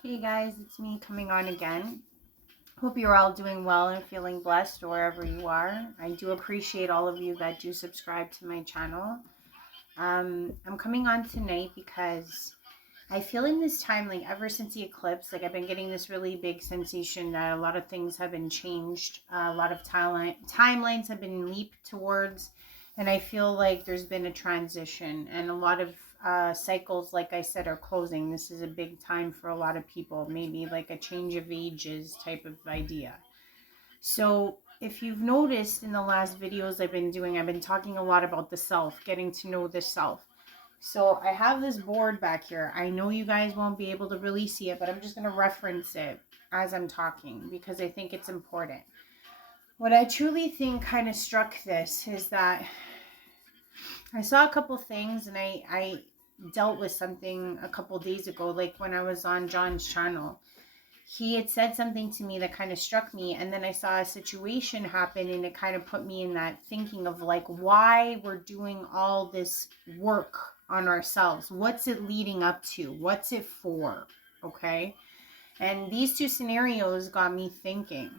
Hey guys, it's me coming on again. Hope you're all doing well and feeling blessed wherever you are. I do appreciate all of you that do subscribe to my channel. I'm coming on tonight because I feel in this time, like ever since the eclipse, like I've been getting this really big sensation that a lot of things have been changed. A lot of timelines have been leaped towards, and I feel like there's been a transition, and a lot of cycles, like I said, are closing. This is a big time for a lot of people, maybe like a change of ages type of idea. So if you've noticed in the last videos I've been doing, I've been talking a lot about the self, getting to know the self. So I have this board back here. I know you guys won't be able to really see it, but I'm just going to reference it as I'm talking because I think it's important. What I truly think kind of struck this is that I saw a couple things, and I dealt with something a couple days ago, like when I was on John's channel. He had said something to me that kind of struck me, and then I saw a situation happen, and it kind of put me in that thinking of like why we're doing all this work on ourselves. What's it leading up to? What's it for? Okay. And these two scenarios got me thinking.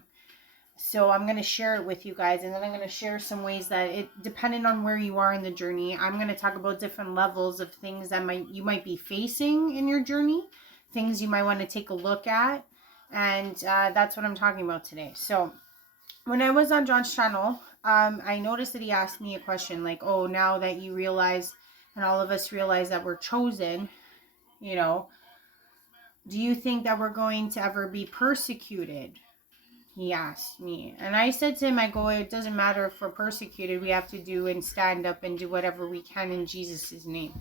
So I'm going to share it with you guys, and then I'm going to share some ways that it, depending on where you are in the journey, I'm going to talk about different levels of things that you might be facing in your journey, things you might want to take a look at, and that's what I'm talking about today. So when I was on John's channel, I noticed that he asked me a question like, "Oh, now that you realize, and all of us realize that we're chosen, you know, do you think that we're going to ever be persecuted?" He asked me. And I said to him, I go, it doesn't matter if we're persecuted. We have to do and stand up and do whatever we can in Jesus' name.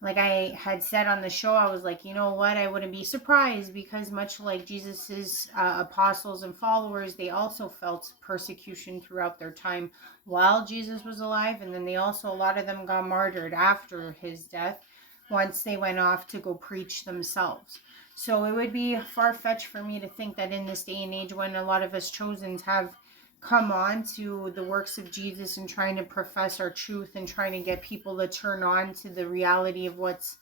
Like I had said on the show, I was like, you know what? I wouldn't be surprised because much like Jesus's apostles and followers, they also felt persecution throughout their time while Jesus was alive. And then they also, a lot of them got martyred after his death once they went off to go preach themselves. So it would be far-fetched for me to think that in this day and age when a lot of us chosens have come on to the works of Jesus and trying to profess our truth and trying to get people to turn on to the reality of what's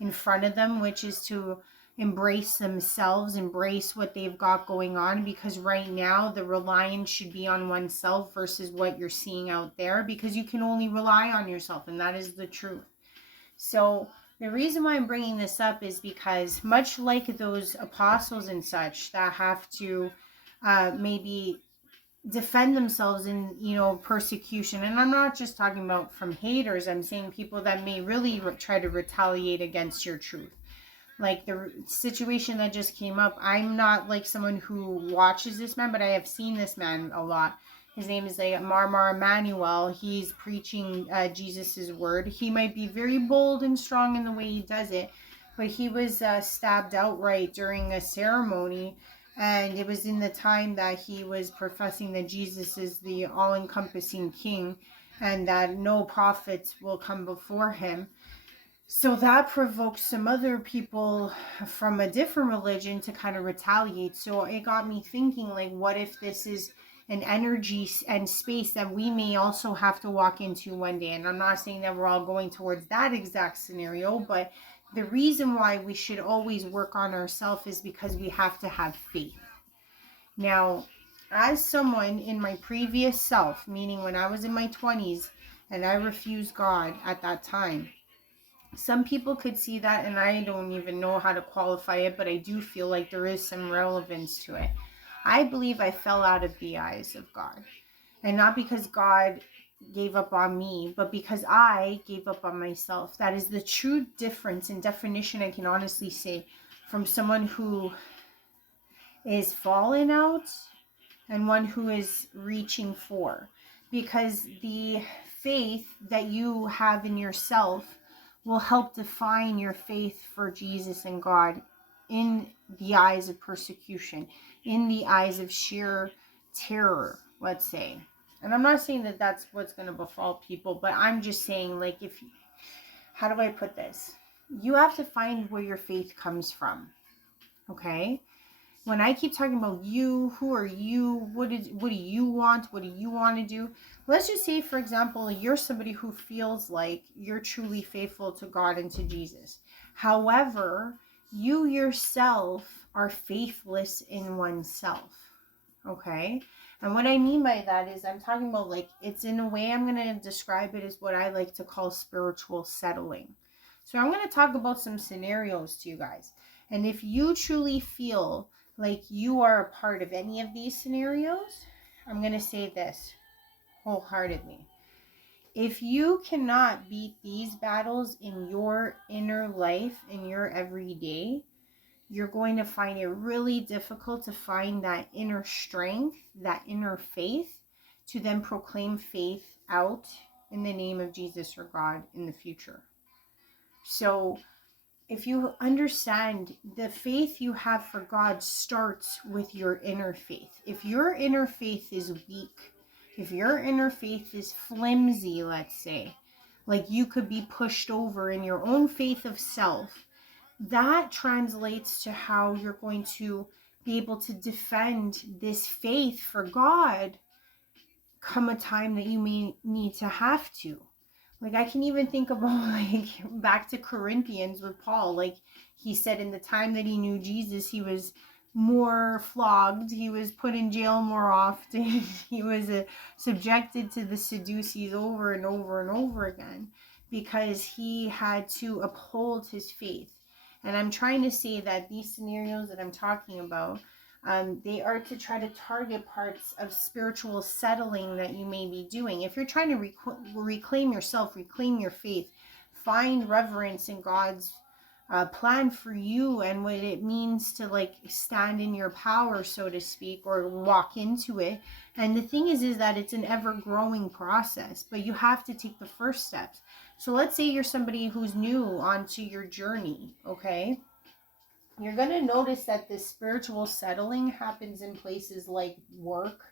in front of them, which is to embrace themselves, embrace what they've got going on, because right now the reliance should be on oneself versus what you're seeing out there, because you can only rely on yourself, and that is the truth. So the reason why I'm bringing this up is because much like those apostles and such that have to maybe defend themselves in persecution, and I'm not just talking about from haters, I'm saying people that may really try to retaliate against your truth, like the situation that just came up. I'm not like someone who watches this man, but I have seen this man a lot. His name is like Marmar Emmanuel. He's preaching Jesus's word. He might be very bold and strong in the way he does it, but he was stabbed outright during a ceremony, and it was in the time that he was professing that Jesus is the all-encompassing king and that no prophets will come before him. So that provoked some other people from a different religion to kind of retaliate. So it got me thinking, like, what if this is an energy and space that we may also have to walk into one day? And I'm not saying that we're all going towards that exact scenario, but the reason why we should always work on ourselves is because we have to have faith. Now, as someone in my previous self, meaning when I was in my 20s and I refused God at that time, some people could see that, and I don't even know how to qualify it, but I do feel like there is some relevance to it. I believe I fell out of the eyes of God. And not because God gave up on me, but because I gave up on myself. That is the true difference and definition, I can honestly say, from someone who is fallen out and one who is reaching for. Because the faith that you have in yourself will help define your faith for Jesus and God in the eyes of persecution, in the eyes of sheer terror, let's say. And I'm not saying that that's what's going to befall people, but I'm just saying, like, how do I put this? You have to find where your faith comes from, okay? When I keep talking about you, who are you? What do you want? What do you want to do? Let's just say, for example, you're somebody who feels like you're truly faithful to God and to Jesus. However, you yourself are faithless in oneself. Okay? And what I mean by that is I'm talking about, like, it's in a way I'm going to describe it as what I like to call spiritual settling. So I'm going to talk about some scenarios to you guys. And if you truly feel like you are a part of any of these scenarios, I'm going to say this wholeheartedly. If you cannot beat these battles in your inner life, in your everyday, you're going to find it really difficult to find that inner strength, that inner faith, to then proclaim faith out in the name of Jesus or God in the future. So if you understand, the faith you have for God starts with your inner faith. If your inner faith is weak, if your inner faith is flimsy, let's say, like you could be pushed over in your own faith of self, that translates to how you're going to be able to defend this faith for God come a time that you may need to have to. Like, I can even think about, like, back to Corinthians with Paul. Like, he said in the time that he knew Jesus, he was more flogged. He was put in jail more often. He was subjected to the Sadducees over and over and over again because he had to uphold his faith. And I'm trying to say that these scenarios that I'm talking about, they are to try to target parts of spiritual settling that you may be doing. If you're trying to reclaim yourself, reclaim your faith, find reverence in God's plan for you and what it means to, like, stand in your power, so to speak, or walk into it. And the thing is that it's an ever-growing process, but you have to take the first steps. So let's say you're somebody who's new onto your journey, okay? You're going to notice that this spiritual settling happens in places like work,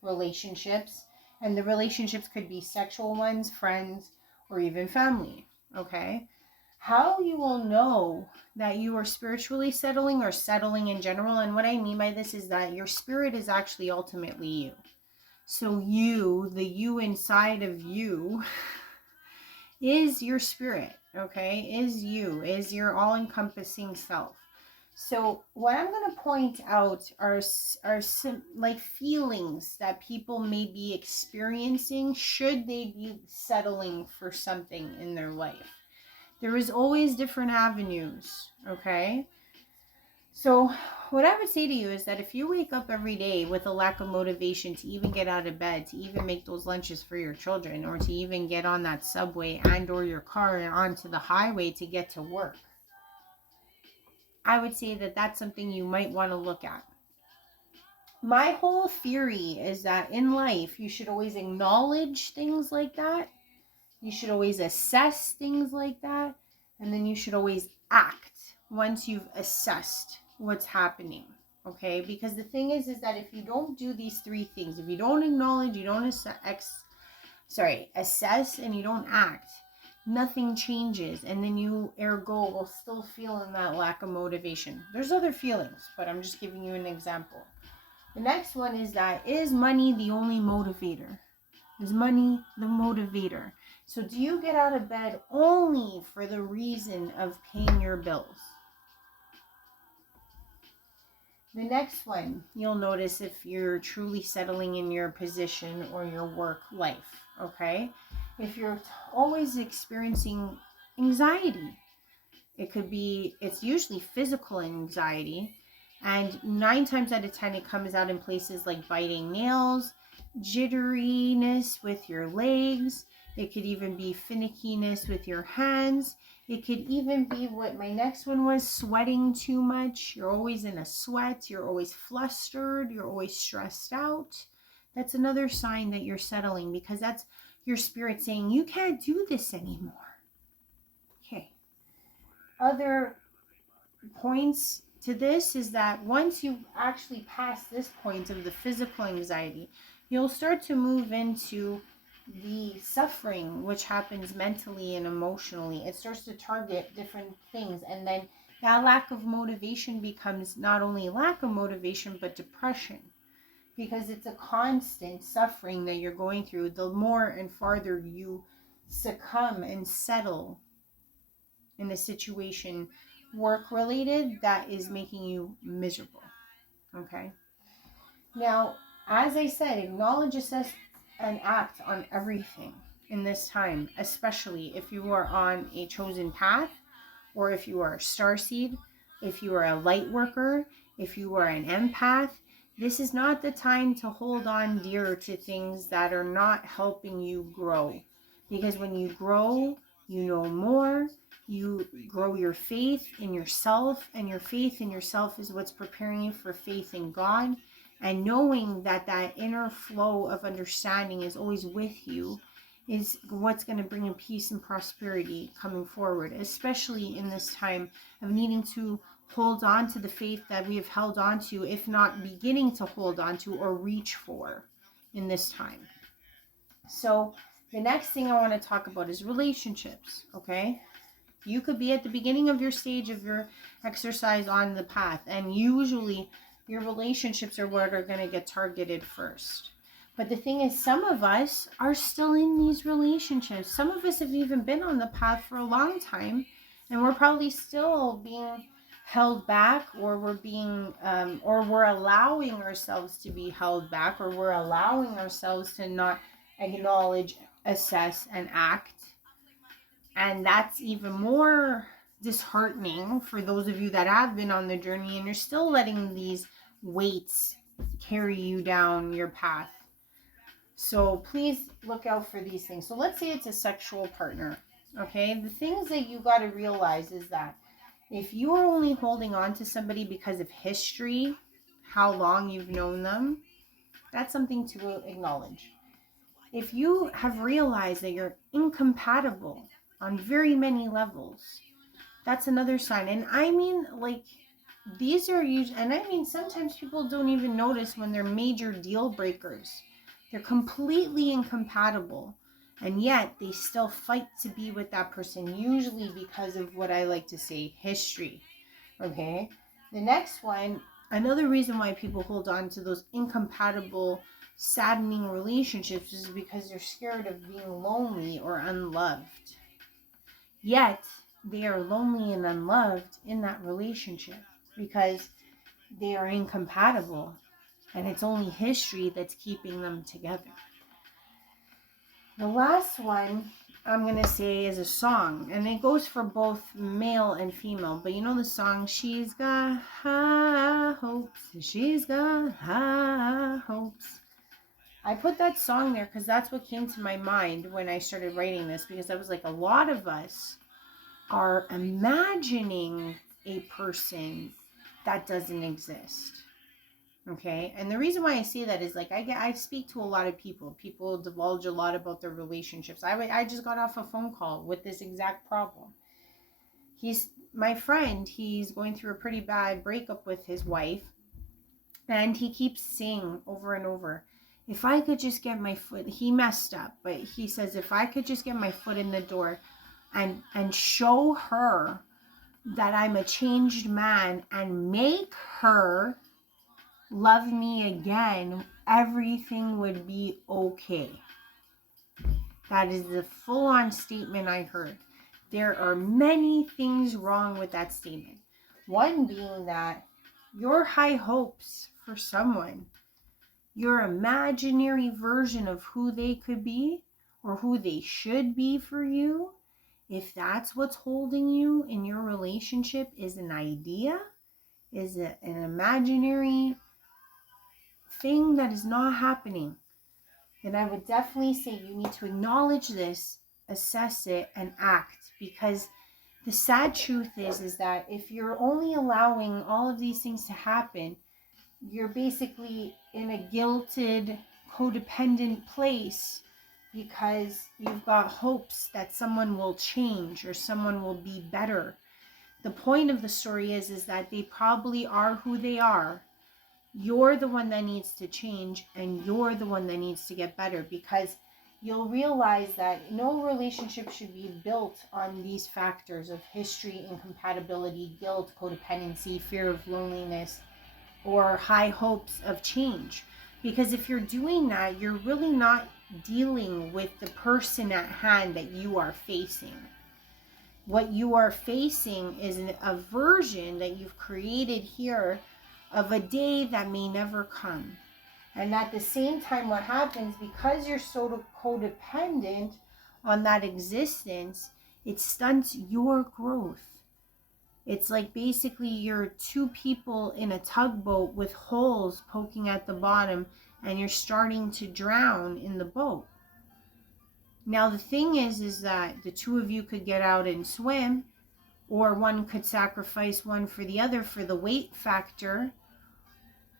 relationships, and the relationships could be sexual ones, friends, or even family, okay? How you will know that you are spiritually settling or settling in general, and what I mean by this is that your spirit is actually ultimately you. So you, the you inside of you, is your spirit, okay? Is you, is your all-encompassing self. So what I'm going to point out are some, like, feelings that people may be experiencing should they be settling for something in their life. There is always different avenues, okay? So what I would say to you is that if you wake up every day with a lack of motivation to even get out of bed, to even make those lunches for your children, or to even get on that subway and or your car and onto the highway to get to work, I would say that that's something you might want to look at. My whole theory is that in life, you should always acknowledge things like that. You should always assess things like that. And then you should always act once you've assessed what's happening. Okay? Because the thing is that if you don't do these three things, if you don't acknowledge, you don't assess, and you don't act, nothing changes, and then you ergo will still feel in that lack of motivation. There's other feelings, but I'm just giving you an example. The next one is that, is money the only motivator? Is money the motivator? So do you get out of bed only for the reason of paying your bills? The next one, you'll notice if you're truly settling in your position or your work life, okay? If you're always experiencing anxiety, it's usually physical anxiety, and 9 times out of 10 it comes out in places like biting nails, jitteriness with your legs. It could even be finickiness with your hands. It could even be what my next one was, sweating too much. You're always in a sweat. You're always flustered. You're always stressed out. That's another sign that you're settling, because that's your spirit saying, you can't do this anymore. Okay. Other points to this is that once you actually pass this point of the physical anxiety, you'll start to move into the suffering, which happens mentally and emotionally. It starts to target different things, and then that lack of motivation becomes not only lack of motivation but depression, because it's a constant suffering that you're going through. The more and farther you succumb and settle in a situation work related that is making you miserable. Okay. Now, as I said, acknowledge, assess, and act on everything in this time, especially if you are on a chosen path, or if you are a starseed, if you are a light worker, if you are an empath. This is not the time to hold on dear to things that are not helping you grow. Because when you grow, you know more, you grow your faith in yourself, and your faith in yourself is what's preparing you for faith in God. And knowing that that inner flow of understanding is always with you is what's going to bring you peace and prosperity coming forward, especially in this time of needing to hold on to the faith that we have held on to, if not beginning to hold on to or reach for in this time. So the next thing I want to talk about is relationships, okay? You could be at the beginning of your stage of your exercise on the path, and usually your relationships are what are going to get targeted first. But the thing is, some of us are still in these relationships. Some of us have even been on the path for a long time, and we're probably still being held back, or we're allowing ourselves to be held back, or we're allowing ourselves to not acknowledge, assess, and act. And that's even more disheartening for those of you that have been on the journey and you're still letting these weights carry you down your path. So please look out for these things. So let's say it's a sexual partner. Okay, the things that you got to realize is that if you are only holding on to somebody because of history, how long you've known them, that's something to acknowledge. If you have realized that you're incompatible on very many levels, that's another sign. And I mean, like, these are usually, and I mean, sometimes people don't even notice when they're major deal breakers. They're completely incompatible, and yet they still fight to be with that person, usually because of what I like to say, history. Okay? The next one, another reason why people hold on to those incompatible, saddening relationships is because they're scared of being lonely or unloved. Yet, they are lonely and unloved in that relationship because they are incompatible, and it's only history that's keeping them together. The last one I'm going to say is a song, and it goes for both male and female. But you know the song, she's got high hopes, she's got high hopes. I put that song there because that's what came to my mind when I started writing this, because I was like, a lot of us are imagining a person that doesn't exist. Okay, and the reason why I say that is, like, I speak to a lot of people. People divulge a lot about their relationships. I just got off a phone call with this exact problem. He's my friend. He's going through a pretty bad breakup with his wife, and he keeps saying over and over, if I could just get my foot, he messed up, but he says, if I could just get my foot in the door and show her that I'm a changed man and make her love me again, everything would be okay. That is the full-on statement I heard. There are many things wrong with that statement. One being that your high hopes for someone, your imaginary version of who they could be or who they should be for you, if that's what's holding you in your relationship, is an idea, is it an imaginary thing that is not happening, then I would definitely say you need to acknowledge this, assess it, and act. Because the sad truth is that if you're only allowing all of these things to happen, you're basically in a guilted, codependent place because you've got hopes that someone will change or someone will be better. The point of the story is that they probably are who they are. You're the one that needs to change, and you're the one that needs to get better, because you'll realize that no relationship should be built on these factors of history, incompatibility, guilt, codependency, fear of loneliness, or high hopes of change. Because if you're doing that, you're really not dealing with the person at hand that you are facing. What you are facing is a version that you've created here of a day that may never come. And at the same time, what happens, because you're so codependent on that existence, it stunts your growth. It's like basically you're two people in a tugboat with holes poking at the bottom, and you're starting to drown in the boat. Now the thing is that the two of you could get out and swim, or one could sacrifice one for the other for the weight factor,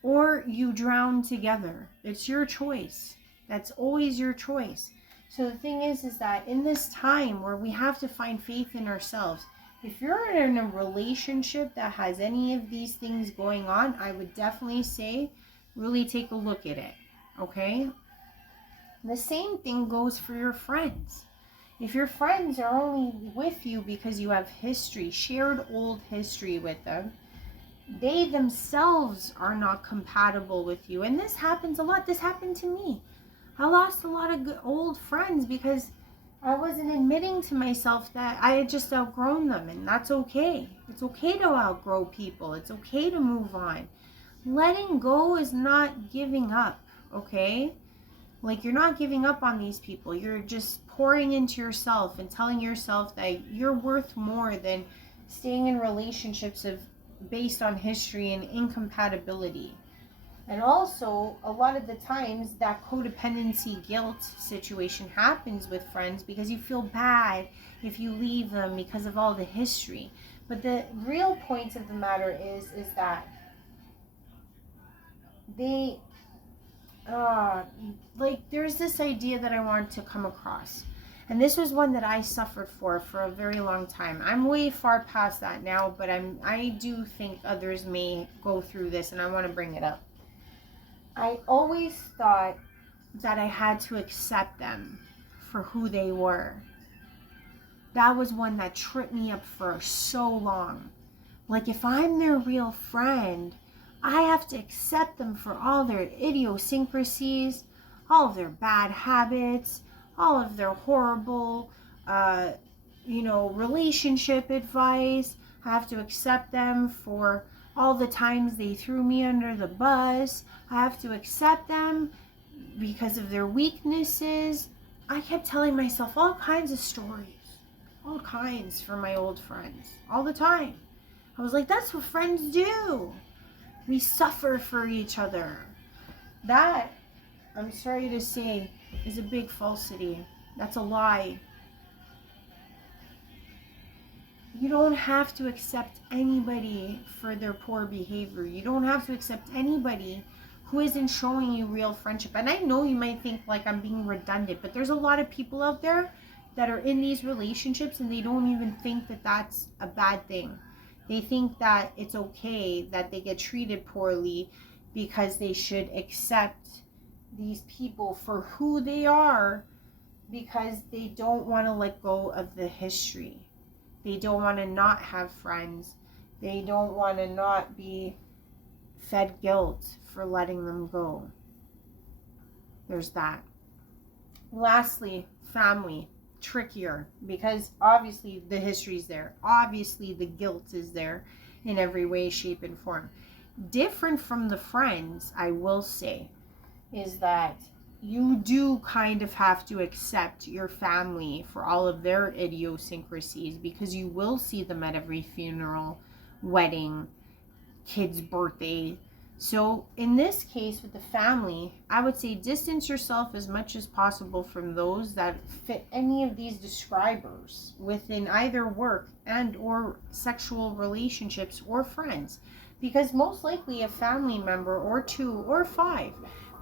or you drown together. It's your choice. That's always your choice. So the thing is that in this time where we have to find faith in ourselves, if you're in a relationship that has any of these things going on, I would definitely say really take a look at it, okay? The same thing goes for your friends. If your friends are only with you because you have history, shared old history with them, they themselves are not compatible with you. And this happens a lot. This happened to me. I lost a lot of good old friends because I wasn't admitting to myself that I had just outgrown them, and that's okay. It's okay to outgrow people. It's okay to move on. Letting go is not giving up, okay? Like, you're not giving up on these people. You're just pouring into yourself and telling yourself that you're worth more than staying in relationships based on history and incompatibility. And also, a lot of the times, that codependency guilt situation happens with friends because you feel bad if you leave them because of all the history. But the real point of the matter is that they, there's this idea that I want to come across. And this was one that I suffered for a very long time. I'm way far past that now, but I do think others may go through this, and I want to bring it up. I always thought that I had to accept them for who they were. That was one that tripped me up for so long. Like, if I'm their real friend, I have to accept them for all their idiosyncrasies, all of their bad habits, all of their horrible, relationship advice. I have to accept them for all the times they threw me under the bus. I have to accept them because of their weaknesses. I kept telling myself all kinds of stories, all kinds, for my old friends, all the time. I was like, that's what friends do. We suffer for each other. That, I'm sorry to say, is a big falsity. That's a lie. You don't have to accept anybody for their poor behavior. You don't have to accept anybody who isn't showing you real friendship. And I know you might think like I'm being redundant, but there's a lot of people out there that are in these relationships and they don't even think that that's a bad thing. They think that it's okay that they get treated poorly because they should accept these people for who they are because they don't want to let go of the history. They don't want to not have friends. They don't want to not be fed guilt for letting them go. There's that. Lastly, family. Trickier because obviously the history's there. Obviously the guilt is there in every way, shape, and form. Different from the friends, I will say, is that you do kind of have to accept your family for all of their idiosyncrasies because you will see them at every funeral, wedding, kid's birthday. So in this case with the family, I would say distance yourself as much as possible from those that fit any of these describers within either work and or sexual relationships or friends, because most likely a family member or two or five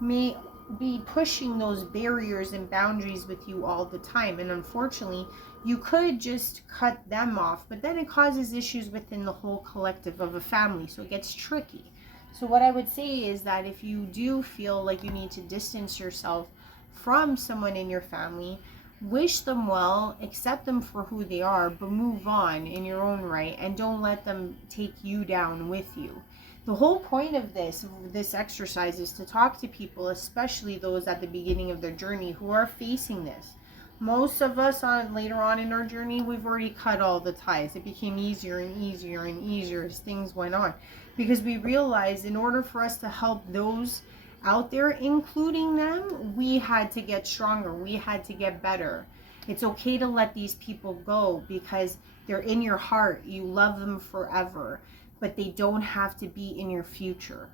may be pushing those barriers and boundaries with you all the time, and unfortunately you could just cut them off, but then it causes issues within the whole collective of a family, so it gets tricky. So what I would say is that if you do feel like you need to distance yourself from someone in your family, wish them well, accept them for who they are, but move on in your own right and don't let them take you down with you. The whole point of this exercise is to talk to people, especially those at the beginning of their journey who are facing this. Most of us later on in our journey, we've already cut all the ties. It became easier and easier and easier as things went on, because we realized in order for us to help those out there, including them, we had to get stronger. We had to get better. It's okay to let these people go because they're in your heart. You love them forever, but they don't have to be in your future.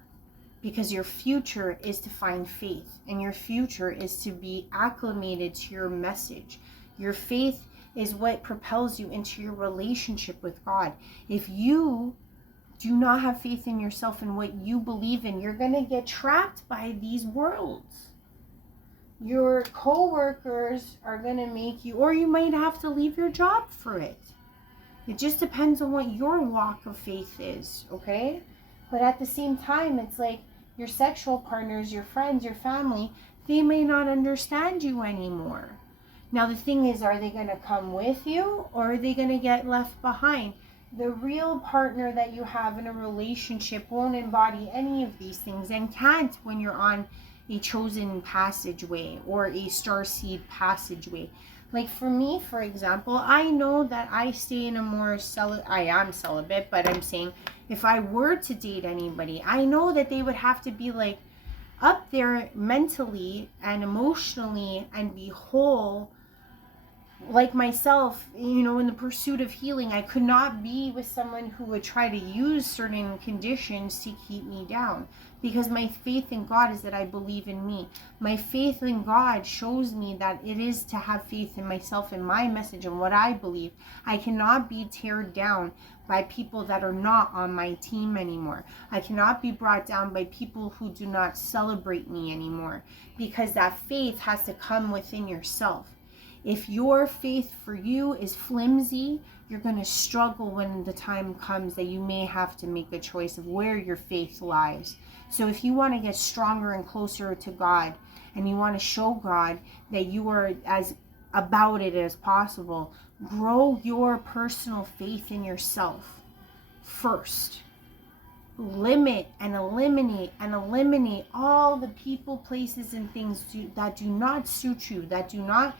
Because your future is to find faith, and your future is to be acclimated to your message. Your faith is what propels you into your relationship with God. If you do not have faith in yourself and what you believe in, you're going to get trapped by these worlds. Your co-workers are going to make you, or you might have to leave your job for it. It just depends on what your walk of faith is, okay? But at the same time, it's like, your sexual partners, your friends, your family, they may not understand you anymore. Now the thing is, are they going to come with you, or are they going to get left behind? The real partner that you have in a relationship won't embody any of these things, and can't when you're on a chosen passageway or a starseed passageway. Like for me, for example, I know that I stay in a more I am celibate, but I'm saying if I were to date anybody, I know that they would have to be like up there mentally and emotionally and be whole like myself, you know, in the pursuit of healing. I could not be with someone who would try to use certain conditions to keep me down, because my faith in God is that I believe in me. My faith in God shows me that it is to have faith in myself and my message and what I believe. I cannot be teared down by people that are not on my team anymore. I cannot be brought down by people who do not celebrate me anymore, because that faith has to come within yourself. If your faith for you is flimsy, you're going to struggle when the time comes that you may have to make a choice of where your faith lies. So if you want to get stronger and closer to God, and you want to show God that you are as about it as possible, grow your personal faith in yourself first. Limit and eliminate all the people, places, and things that do not suit you, that do not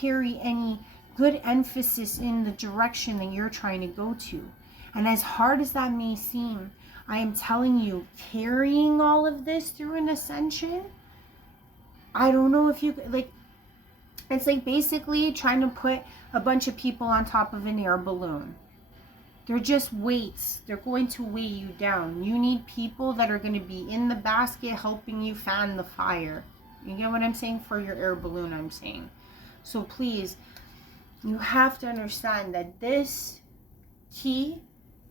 carry any good emphasis in the direction that you're trying to go to. And as hard as that may seem, I am telling you, carrying all of this through an ascension, I don't know if you, like, it's like basically trying to put a bunch of people on top of an air balloon. They're just weights. They're going to weigh you down. You need people that are going to be in the basket helping you fan the fire. You get what I'm saying? For your air balloon, I'm saying. So please, you have to understand that this key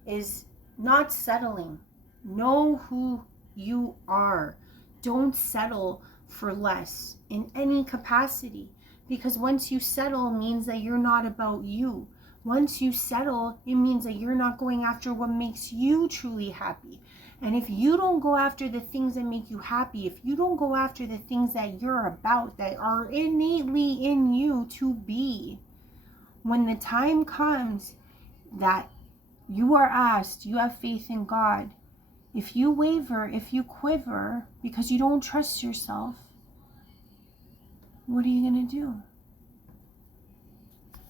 is not settling. Know who you are. Don't settle for less in any capacity, because once you settle, it means that you're not about you. Once you settle, it means that you're not going after what makes you truly happy. And if you don't go after the things that make you happy, if you don't go after the things that you're about, that are innately in you to be, when the time comes that you are asked, you have faith in God, if you waver, if you quiver because you don't trust yourself, what are you going to do?